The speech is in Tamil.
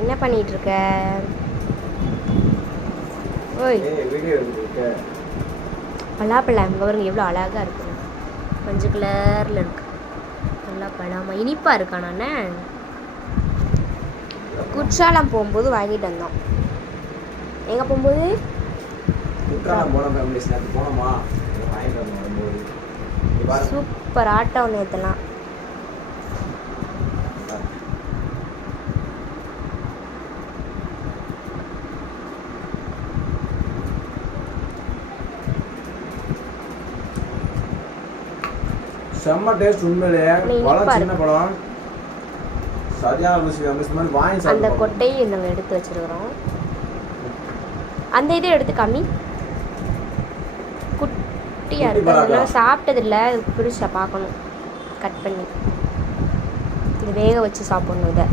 என்ன பண்ணிட்டு இருக்க? ஓய், பலாப்பழம் இங்கே வருங்க, எவ்வளோ அழகாக இருக்கு. மஞ்சள் கலரில் இருக்கு. நல்லா பழமா இனிப்பாக இருக்கா? நான் குற்றாலம் போகும்போது வாங்கிட்டு வந்தோம். எங்கே போகும்போது? சூப்பர் ஆட்டம் நேற்றுலாம். செம்ம டேஸ்ட் உண்மையிலேயே. பழம் சின்ன பழம் சரியான ருசி. மாதிரி வாங்கி அந்த கொட்டையை நாங்கள் எடுத்து வச்சிருக்கிறோம். அந்த இதை எடுத்து காமி. குட்டியாக இருக்கு, அதெல்லாம் சாப்பிட்டதில்ல. பிடிச்சா பார்க்கணும், கட் பண்ணி இது வேக வச்சு சாப்பிட்ணும். இதை